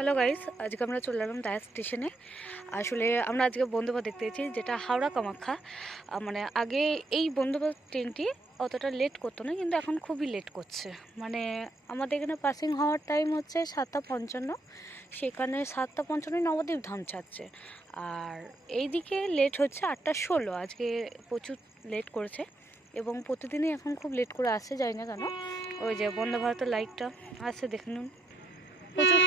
Hello guys, আজকে আমরা চলে এলাম দায়াদ স্টেশনে। আসলে আমরা আজকে বন্দে ভারত দেখতে গেছি, যেটা হাওড়া কামাখ্যা। মানে আগে এই বন্দে ভারত ট্রেনটি অতটা লেট করতো না, কিন্তু এখন খুবই লেট করছে। মানে আমাদের এখানে পাসিং হওয়ার টাইম হচ্ছে 7:55, সেখানে 7:55 নবদ্বীপ ধাম ছাড়ছে। আর এইদিকে লেট হচ্ছে 8:16। আজকে প্রচুর লেট করেছে এবং প্রতিদিনই এখন খুব লেট করে আসছে, জানি না কেন। ওই যে বন্দে ভারতের লাইটটা আছে, দেখে নিন, প্রচুর